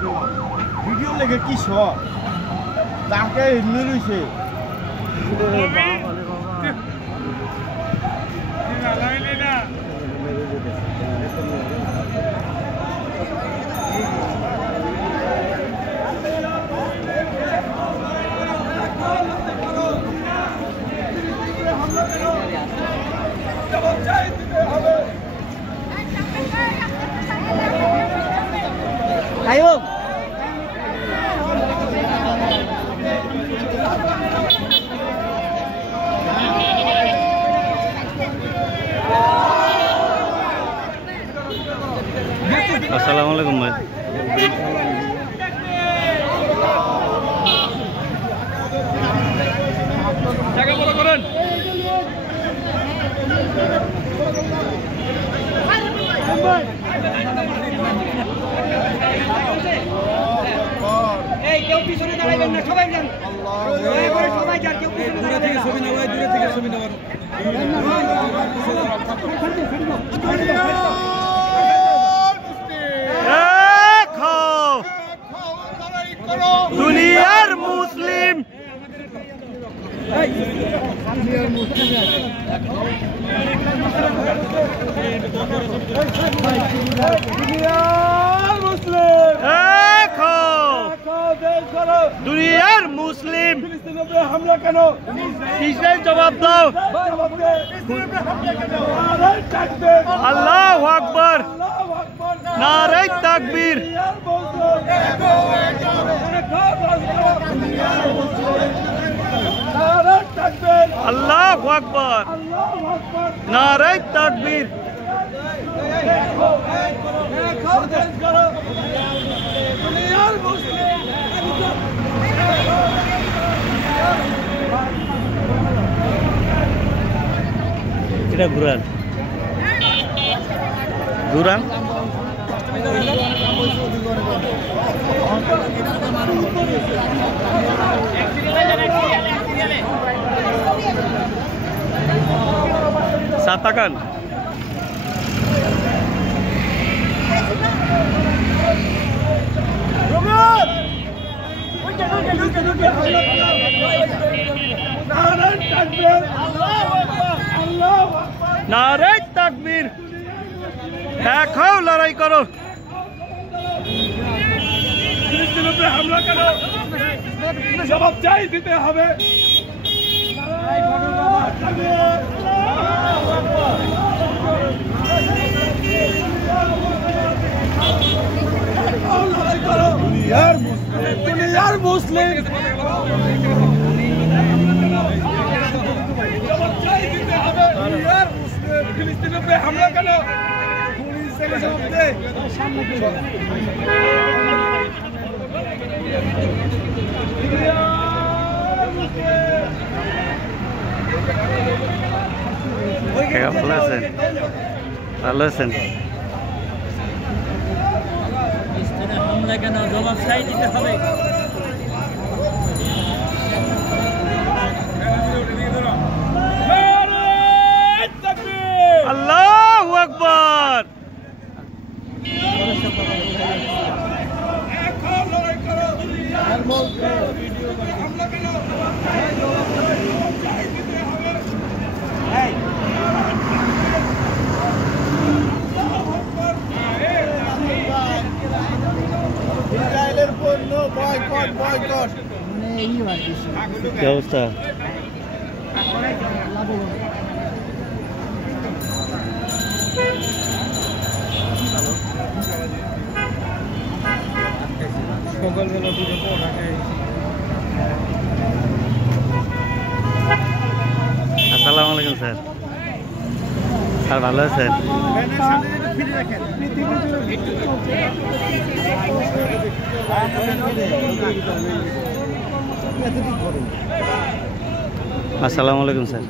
Video লেগে কি শখ তাকে এমনি রয়েছে ayo Assalamualaikum Mas. Jaga bola koran. কেউ পিছনে দাঁড়াবেন না সবাই যান সবাই যান কেউ পিছনে দাঁড়াবেন না ছবি নেওয়া দূরে থেকে ছবি নেওয়া দুনিয়ার মুসলিম দুনিয়ার মুসলিম হামলা কেন ইসরায়েল জবাব দাও আল্লাহু আকবার নারে তাকবীর আল্লাহু আকবার নারে তাকবীর এটা ঘুরান ঘুরান Satakan নারে তাকবীর এক হও লড়াই করো ফিলিস্তিনের উপরে হামলা কেন জবাব চাই দিতে হবে দুনিয়ার মুসলিম জবাব চাই দিতে হবে দুনিয়ার মুসলিম ফিলিস্তিনের উপরে হামলা কেন ভালো আছেন ভালো আছেন হামলা কেন জবাব চাই দিতে হবে আল্লাহু আকবার ইসরায়েলের পণ্য বয়কট বয়কট কি অবস্থা সকালবেলা দুটো পড়া আসসালামু আলাইকুম স্যার স্যার ভালো আছেন আসসালামু আলাইকুম স্যার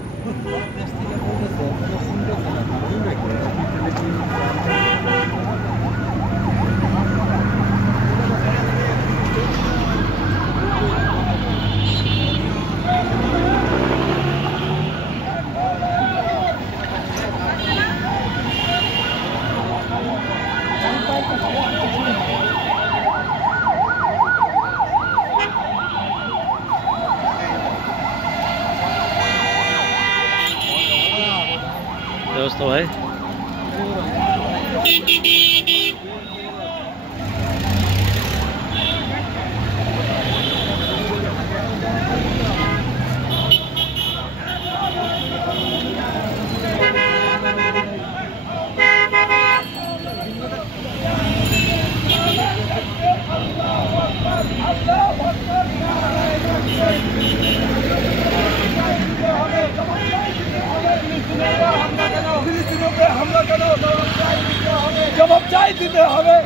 জবাব চাই দিতে হবে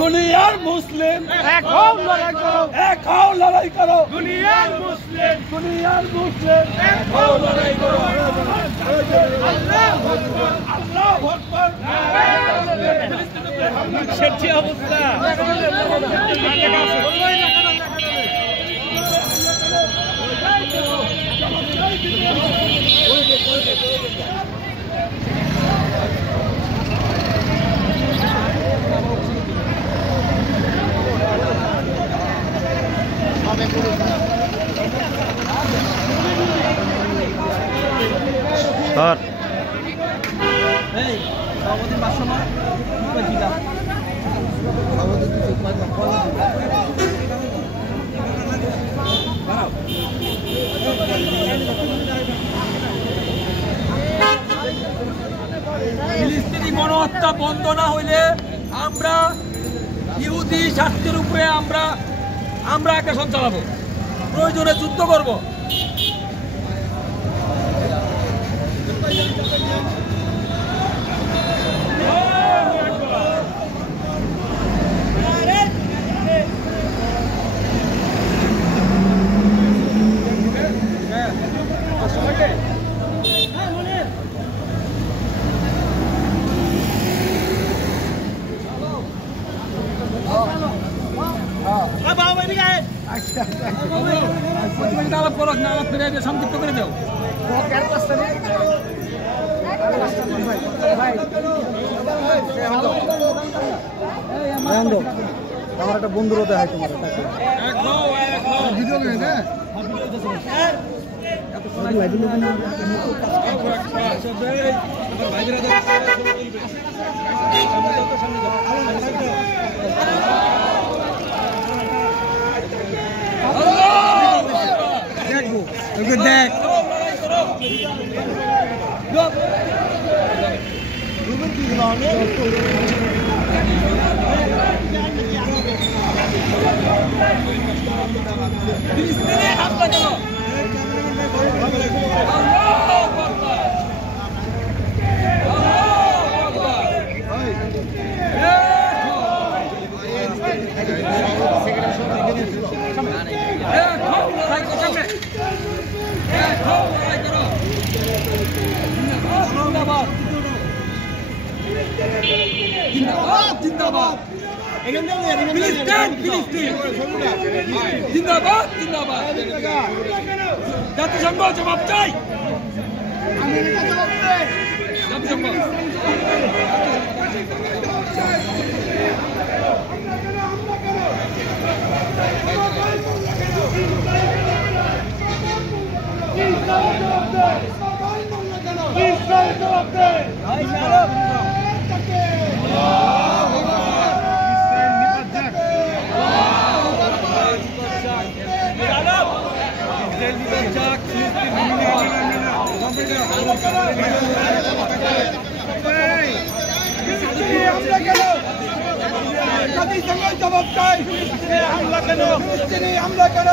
দুনিয়ার মুসলিম এক হও লড়াই করো এক হও লড়াই করো দুনিয়ার মুসলিম এক হও লড়াই করো আল্লাহু আকবার আল্লাহু আকবার সেটি অবস্থা সর ফিলিস্তিনি গণহত্যা বন্ধ না হইলে আমরা ইহুদি স্বার্থের উপরে আমরা আগ্রাসন চালাবো, প্রয়োজনে যুদ্ধ করব। আলাপ করো না, আলাপ করে সংক্ষিপ্ত করে দাও। আমার একটা বন্ধুর হতে হয় তোমার দেখ জিন্দাবাদ জিন্দাবাদ জিন্দাবাদ জাতিসংঘ জবাব চাই, জাতিসংঘ জবাব চাই, হামলা কেন হামলা কেন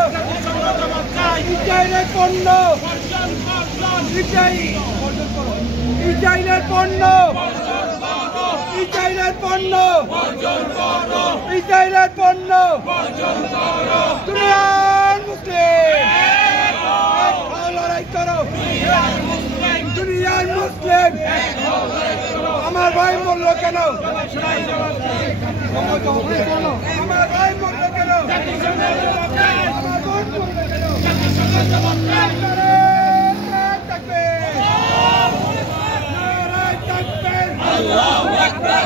ইসরায়েলের পণ্য ইসরায়েলের পণ্য ইসরায়েলের পণ্য ইসরায়েলের পণ্য দুনিয়ার মুসলিম লড়াই করো দুনিয়ার মুসলিম। আমার ভাই মরল কেন আমার ভাই মরল কেন আল্লাহু আকবার।